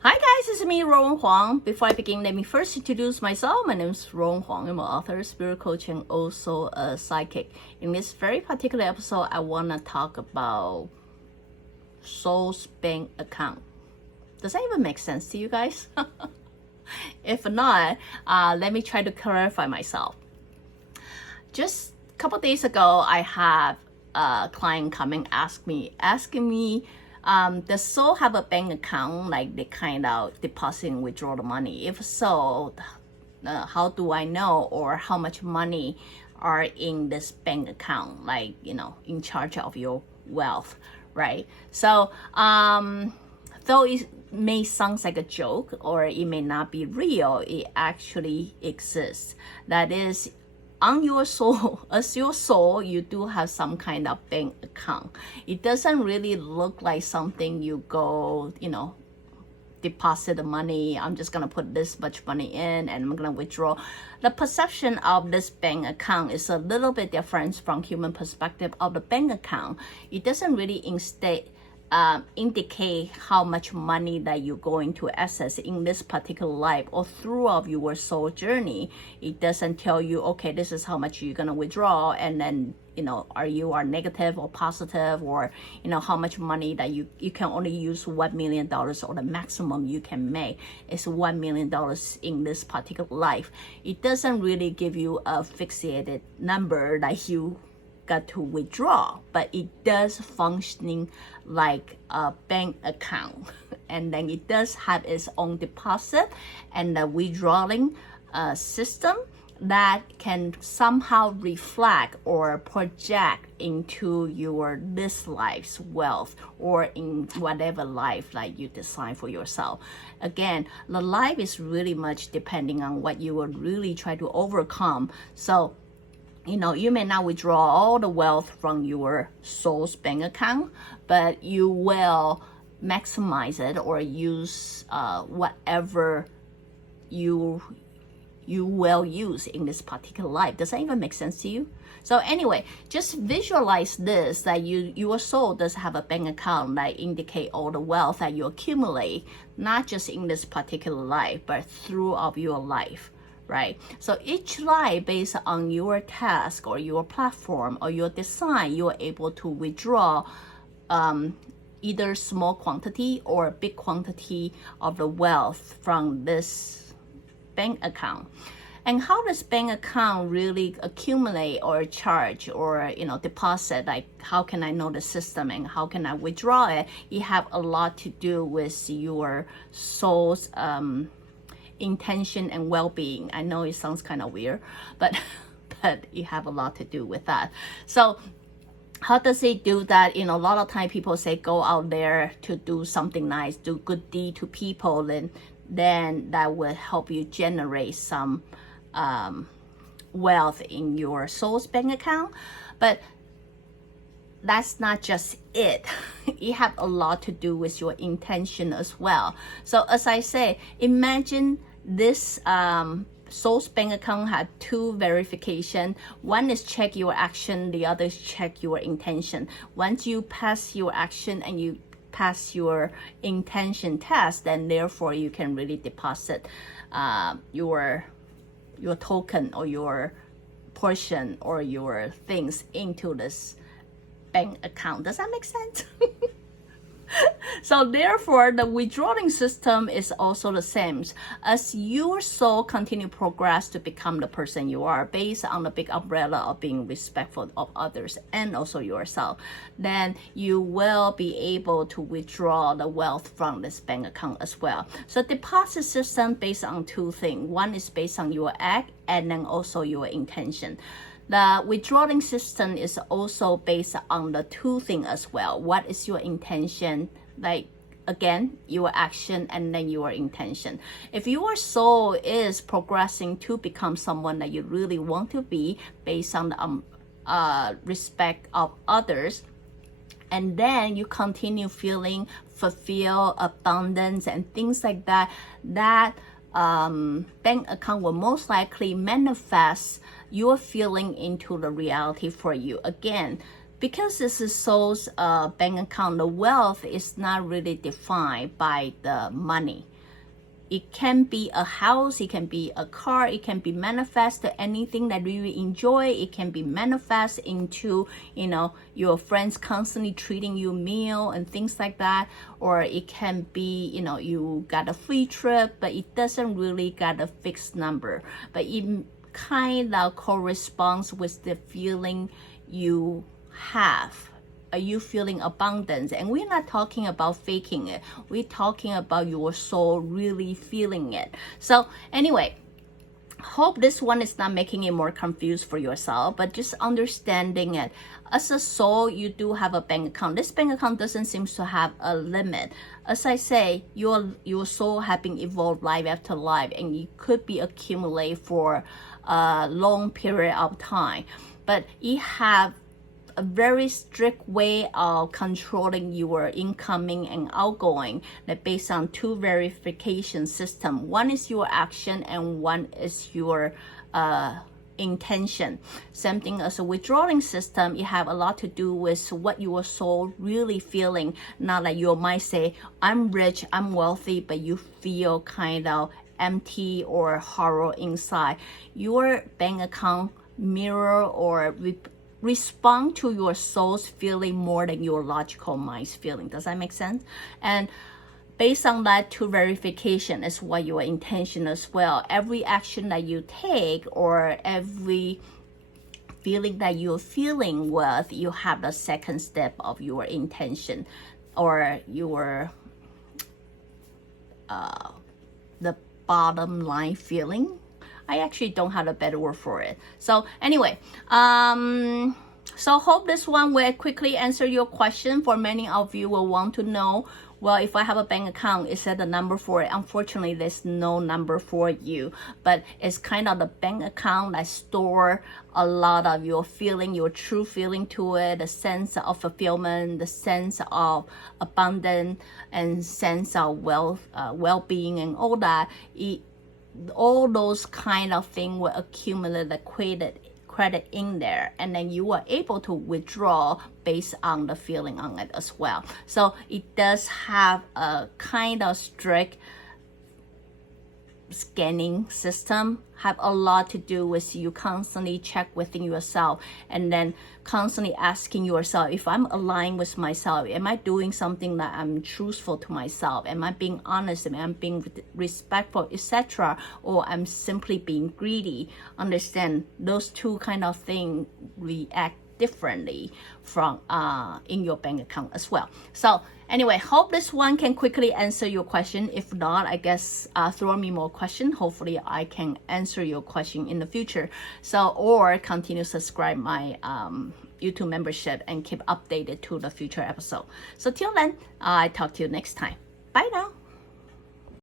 Hi guys, it's me, Ruowen Huang. Before I begin, let me first introduce myself. My name is Ruowen Huang. I'm an author, spirit coach, and also a psychic. In this very particular episode, I want to talk about soul's bank account. Does that even make sense to you guys? If not, let me try to clarify myself. Just a couple days ago, I have a client coming asking me, does soul have a bank account, like they kind of deposit and withdraw the money? If so, how do I know, or how much money are in this bank account, like, in charge of your wealth, right? So, though it may sound like a joke or it may not be real, it actually exists. That is, on your soul, as your soul, you do have some kind of bank account. It doesn't really look like something you go, deposit the money. I'm just going to put this much money in and I'm going to withdraw. The perception of this bank account is a little bit different from human perspective of the bank account. It doesn't really indicate how much money that you're going to access in this particular life or throughout your soul journey. It doesn't tell you, okay, this is how much you're going to withdraw, and then are you negative or positive, or how much money that you can only use $1 million, or the maximum you can make is $1 million in this particular life. It doesn't really give you a fixated number that you got to withdraw, but it does functioning like a bank account. And then it does have its own deposit and the withdrawing system that can somehow reflect or project into your this life's wealth, or in whatever life like you design for yourself. Again, the life is really much depending on what you will really try to overcome. So you may not withdraw all the wealth from your soul's bank account, but you will maximize it or use whatever you will use in this particular life. Does that even make sense to you? So anyway, just visualize this, that your soul does have a bank account that indicate all the wealth that you accumulate, not just in this particular life, but throughout your life. Right? So each life, based on your task or your platform or your design, you are able to withdraw either small quantity or big quantity of the wealth from this bank account. And how does bank account really accumulate or charge or deposit? Like, how can I know the system and how can I withdraw it? It have a lot to do with your soul's intention and well-being. I know it sounds kind of weird, but it have a lot to do with that. So how does it do that? A lot of time people say go out there to do something nice, do good deed to people, then that will help you generate some wealth in your soul's bank account. But that's not just it. It have a lot to do with your intention as well. So as I say, imagine this soul's bank account had two verification. One is check your action, the other is check your intention. Once you pass your action and you pass your intention test, then therefore you can really deposit your token or your portion or your things into this bank account. Does that make sense? So therefore, the withdrawing system is also the same. As your soul continue progress to become the person you are, based on the big umbrella of being respectful of others and also yourself, then you will be able to withdraw the wealth from this bank account as well. So deposit system based on two things. One is based on your act and then also your intention. The withdrawing system is also based on the two things as well. What is your intention? Like, again, your action and then your intention. If your soul is progressing to become someone that you really want to be based on the respect of others, and then you continue feeling fulfilled, abundance, and things like that, that bank account will most likely manifest your feeling into the reality for you. Again, because this is soul's bank account, the wealth is not really defined by the money. It can be a house, it can be a car, it can be manifest to anything that you enjoy. It can be manifest into, your friends constantly treating you meal and things like that. Or it can be, you got a free trip, but it doesn't really got a fixed number. But it kind of corresponds with the feeling you have. Are you feeling abundance? And we're not talking about faking it. We're talking about your soul really feeling it. So anyway, hope this one is not making it more confused for yourself, but just understanding it. As a soul, you do have a bank account. This bank account doesn't seem to have a limit. As I say, your soul have been evolved life after life, and it could be accumulate for a long period of time. But it have a very strict way of controlling your incoming and outgoing that based on two verification system. One is your action and one is your intention. Same thing as a withdrawing system. It have a lot to do with what your soul really feeling. Not like you might say, I'm rich, I'm wealthy, but you feel kind of empty or hollow inside. Your bank account mirror or respond to your soul's feeling more than your logical mind's feeling. Does that make sense? And based on that, to verification is what your intention as well. Every action that you take or every feeling that you're feeling with, you have the second step of your intention or your the bottom line feeling. I actually don't have a better word for it. So anyway, so hope this one will quickly answer your question. For many of you will want to know, well, if I have a bank account, is that a number for it? Unfortunately, there's no number for you, but it's kind of the bank account that store a lot of your feeling, your true feeling to it, the sense of fulfillment, the sense of abundance, and sense of wealth, well-being, and all that. All those kind of things will accumulate the credit in there, and then you are able to withdraw based on the feeling on it as well. So it does have a kind of strict scanning system, have a lot to do with you constantly check within yourself and then constantly asking yourself, if I'm aligned with myself, am I doing something that I'm truthful to myself? Am I being honest? Am I being respectful, etc.? Or I'm simply being greedy? Understand those two kind of things react differently from in your bank account as well. So anyway, hope this one can quickly answer your question. If not, I guess throw me more questions. Hopefully I can answer your question in the future. So, or continue to subscribe my YouTube membership and keep updated to the future episode. So till then, I talk to you next time. Bye now.